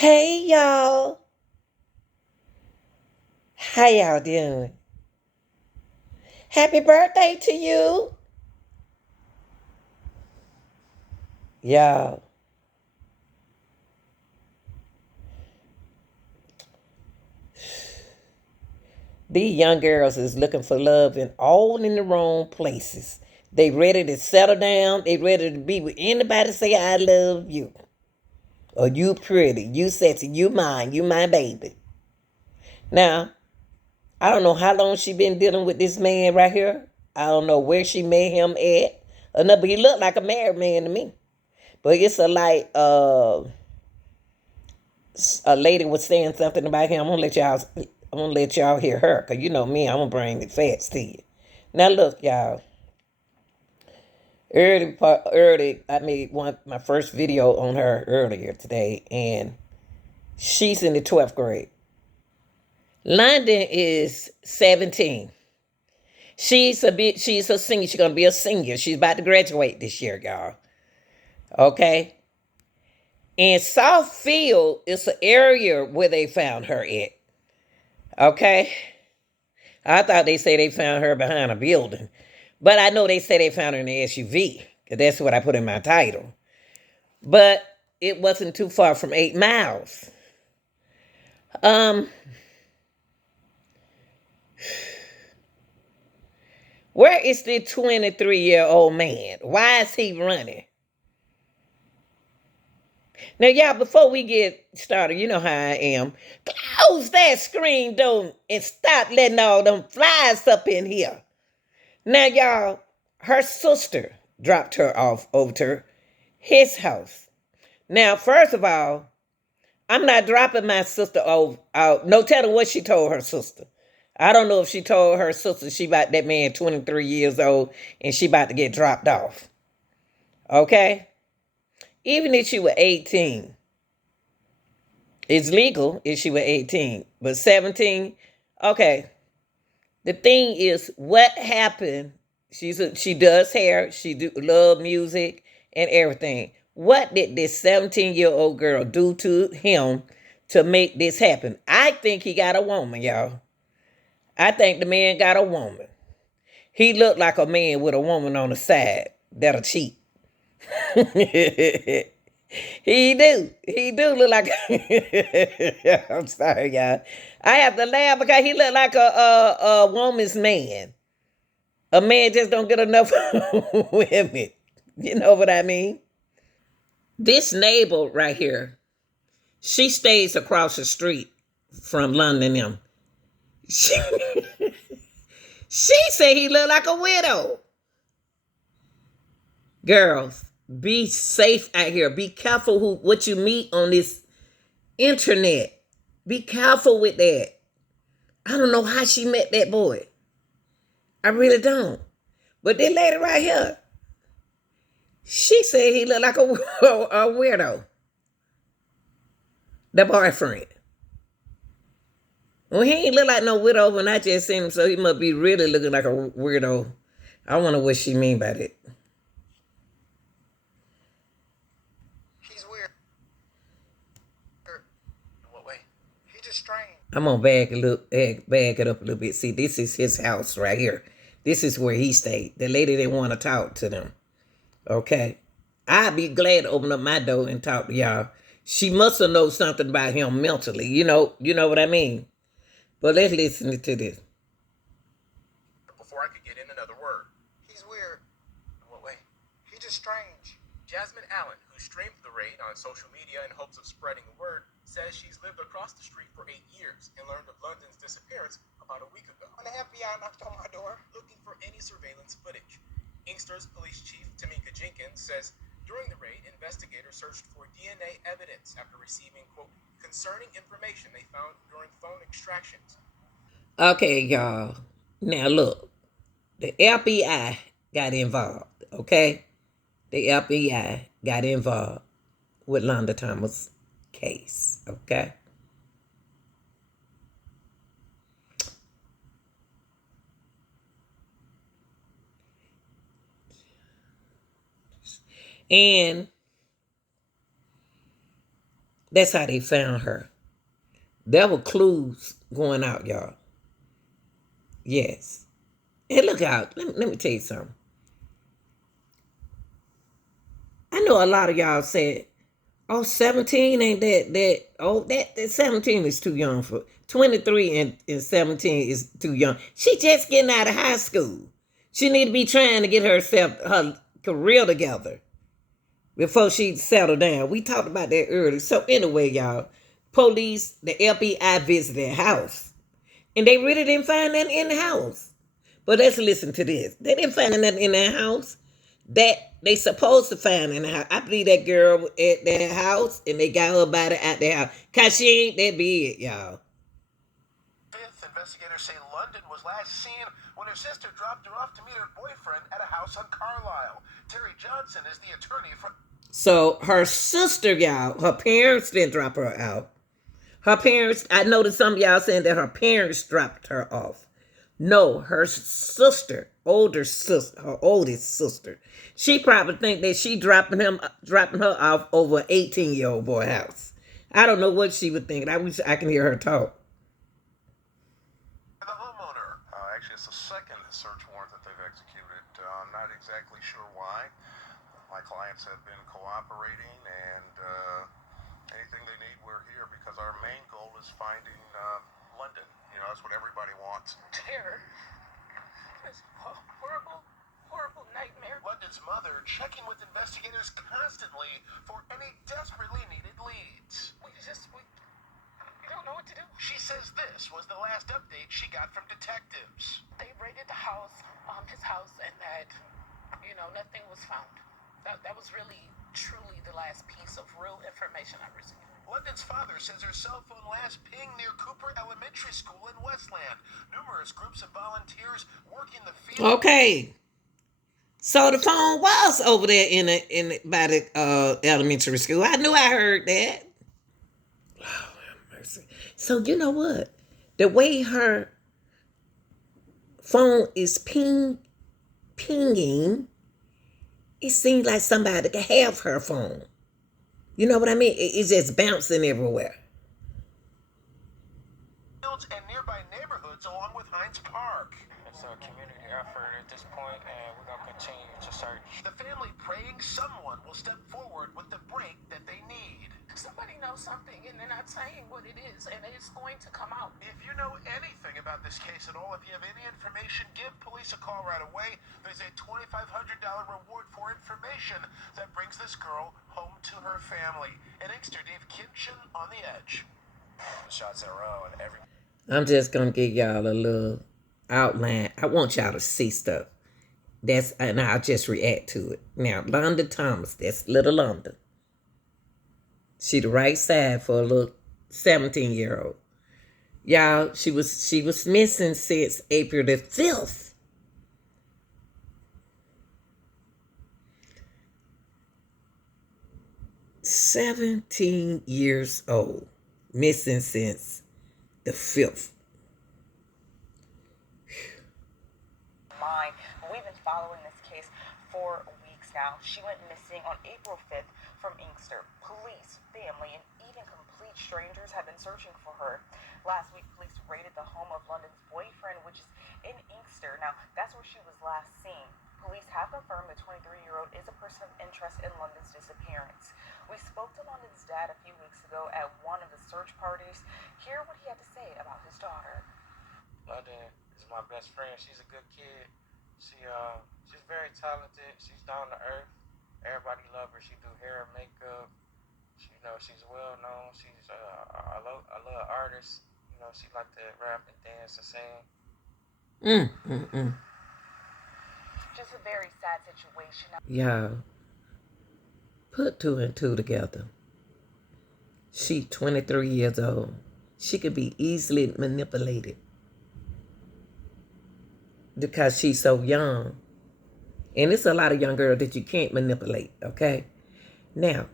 Hey y'all, how y'all doing? Happy birthday to you, y'all. These young girls is looking for love in all in the wrong places. They ready to settle down. They ready to be with anybody say I love you or you pretty, you sexy, you my baby. Now I don't know how long she been dealing with this man right here. I don't know where she met him at. Or nothing, but he looked like a married man to me. But it's a lady was saying something about him. I'm gonna let y'all hear her, cause you know me, I'm gonna bring the facts to you. Now look, y'all. Early, I made my first video on her earlier today, and she's in the 12th grade. London is 17. She's a senior. She's gonna be a senior. She's about to graduate this year, y'all. Okay. And Southfield is the area where they found her at. Okay. I thought they say they found her behind a building. But I know they say they found her in the SUV. Because that's what I put in my title. But it wasn't too far from 8 miles. Um, where is the 23-year-old man? Why is he running? Now, y'all, before we get started, you know how I am. Close that screen door and stop letting all them flies up in here. Now, y'all, her sister dropped her off over to his house. Now, first of all, I'm not dropping my sister off out. No telling what she told her sister. I don't know if she told her sister she about that man 23 years old and she about to get dropped off. Okay? Even if she were 18, it's legal if she were 18. But 17, okay. The thing is, what happened? She does hair, she do love music and everything. What did this 17-year-old girl do to him to make this happen? I think he got a woman, y'all. I think the man got a woman. He looked like a man with a woman on the side that'll cheat. He do. He do look like. I'm sorry, y'all. I have to laugh because he look like a woman's man. A man just don't get enough women. You know what I mean? This neighbor right here, she stays across the street from London. She, she said he looked like a widow. Girls, be safe out here. Be careful what you meet on this internet. Be careful with that. I don't know how she met that boy. I really don't. But this lady right here, she said he looked like a weirdo. The boyfriend. Well, he ain't look like no widow when I just seen him, so he must be really looking like a weirdo. I wonder what she mean by that. He's weird. In what way? He's just strange. I'm gonna bag it up a little bit. See, this is his house right here. This is where he stayed. The lady didn't want to talk to them. Okay. I'd be glad to open up my door and talk to y'all. She must have known something about him mentally. You know what I mean? But let's listen to this. Before I could get in another word. He's weird. In what way? He's just strange. Jasmine Allen, who streamed the raid on social media in hopes of spreading the word, says she's lived across the street for 8 years and learned of London's disappearance about a week ago. When the FBI knocked on my door looking for any surveillance footage. INKSTER's police chief, Tamika Jenkins, says during the raid, investigators searched for DNA evidence after receiving, quote, concerning information they found during phone extractions. Okay, y'all. Now look, the FBI got involved, okay? The FBI got involved with Londa Thomas' case, okay? And That's how they found her. There were clues going out, y'all. Yes. And look out. Let me tell you something. I know a lot of y'all said, oh, 17 ain't that 17 is too young for 23 and 17 is too young. She just getting out of high school. She need to be trying to get her career together before she settle down. We talked about that earlier. So anyway, y'all, police, the FBI visited their house. And they really didn't find nothing in the house. But let's listen to this. They didn't find nothing in their house that they supposed to find in the house. I believe that girl at their house and they got her body out their house. Cause she ain't that big, y'all. Investigators say London was last seen when her sister dropped her off to meet her boyfriend at a house on Carlisle. Terry Johnson is the attorney for... So her sister, y'all, her parents didn't drop her out. Her parents, I noticed some of y'all saying that her parents dropped her off. No, her sister, her oldest sister. She probably think that she dropping her off over an 18-year-old boy house. I don't know what she would think. I wish I can hear her talk. The homeowner. Actually, it's the second search warrant that they've executed. I'm not exactly sure why. My clients have been cooperating, and anything they need, we're here, because our main goal is finding London. You know, that's what everybody wants. Terror. It's a horrible, horrible nightmare. London's mother checking with investigators constantly for any desperately needed leads. We don't know what to do. She says this was the last update she got from detectives. They raided the house, his house, and that, nothing was found. That was really, truly the last piece of real information I received. London's father says her cell phone last pinged near Cooper Elementary School in Westland. Numerous groups of volunteers working the field. Okay. So the phone was over there by the elementary school. I knew I heard that. Oh, have mercy. So you know what? The way her phone is pinging, it seems like somebody could have her phone. You know what I mean? It's just bouncing everywhere. Fields and nearby neighborhoods along with Hines Park. It's a community effort at this point, and we're going to continue to search. The family praying someone will step forward with the break that they need. Somebody knows something, and they're not saying what it is, and it's going to come out. If you know anything about this case at all, if you have any information, give police a call right away. There's a $2,500 reward for information that brings this girl home to her family. And INKSTER Dave Kinchin on the edge. Shots in a row and every... I'm just going to give y'all a little outline. I want y'all to see stuff. And I'll just react to it. Now, Londa Thomas, that's little Londa. She the right side for a little 17-year-old. Y'all, she was missing since April the 5th. "17 years old. Missing since the 5th. We've been following this case for weeks now. She went missing on April 5th from INKSTER. Police, family, and even complete strangers have been searching for her. Last week, police raided the home of London's boyfriend, which is in INKSTER. Now, that's where she was last seen. Police have confirmed the 23-year-old is a person of interest in London's disappearance. We spoke to London's dad a few weeks ago at one of the search parties. Hear what he had to say about his daughter. London is my best friend. She's a good kid. She's very talented. She's down to earth. Everybody love her. She do hair and makeup. She's well known. She's a little artist. She like to rap and dance and sing. Just a very sad situation. Y'all, put 2 and 2 together. She 23 years old. She could be easily manipulated because she's so young. And it's a lot of young girls that you can't manipulate, okay? Now,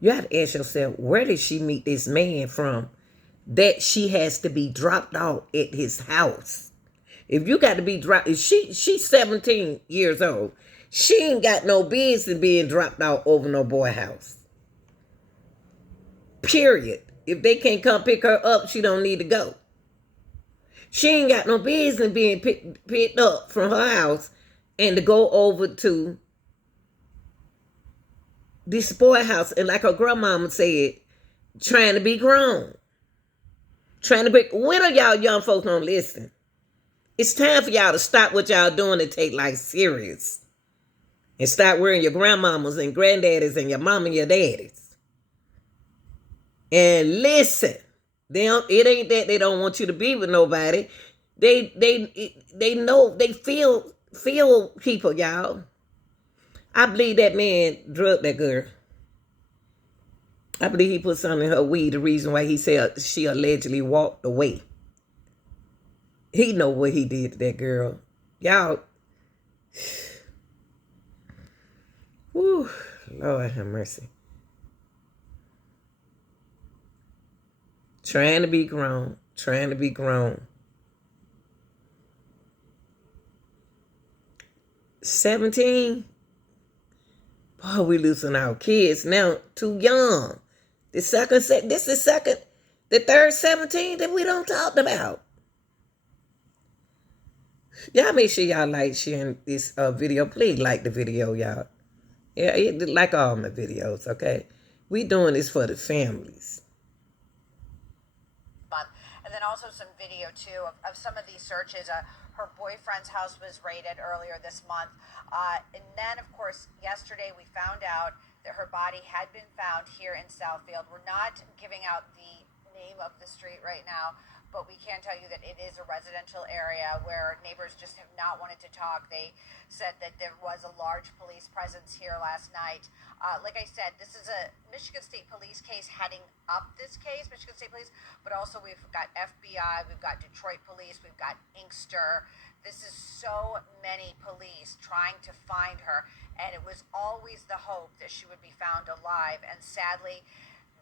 you have to ask yourself, where did she meet this man from that she has to be dropped off at his house? If you got to be dropped, she's 17 years old. She ain't got no business being dropped off over no boy house. Period. If they can't come pick her up, she don't need to go. She ain't got no business being picked up from her house and to go over to this boy house. And like her grandmama said, trying to be grown. Trying to be. When are y'all young folks gonna listen? It's time for y'all to stop what y'all doing and take life serious. And stop wearing your grandmamas and granddaddies and your mom and your daddies. And listen. It ain't that they don't want you to be with nobody. They know, they feel people, y'all. I believe that man drugged that girl. I believe he put something in her weed, the reason why he said she allegedly walked away. He know what he did to that girl. Y'all. Whew, Lord have mercy. Trying to be grown. Trying to be grown. 17? Boy, we losing our kids now. Too young. The third 17 that we don't talk about. Y'all make sure y'all like sharing this video. Please like the video, y'all. Yeah, like all my videos, okay? We doing this for the families. And then also some video, too, of some of these searches. Her boyfriend's house was raided earlier this month. And then, of course, yesterday we found out that her body had been found here in Southfield. We're not giving out the name of the street right now, but we can tell you that it is a residential area where neighbors just have not wanted to talk. They said that there was a large police presence here last night. Like I said, this is a Michigan State Police case heading up this case, Michigan State Police, but also we've got FBI, we've got Detroit Police, we've got INKSTER. This is so many police trying to find her, and it was always the hope that she would be found alive, and sadly,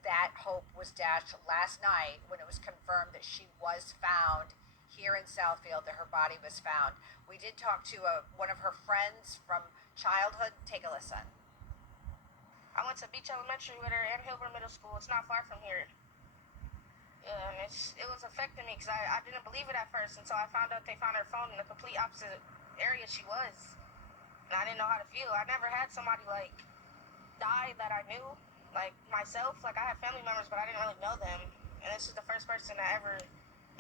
that hope was dashed last night when it was confirmed that she was found here in Southfield, that her body was found. We did talk to one of her friends from childhood. Take a listen. I went to Beach Elementary with her and Hilbert Middle School. It's not far from here. Yeah, and it was affecting me because I didn't believe it at first until I found out they found her phone in the complete opposite area she was. And I didn't know how to feel. I never had somebody, like, die that I knew. Like, myself, like, I had family members, but I didn't really know them. And this is the first person that ever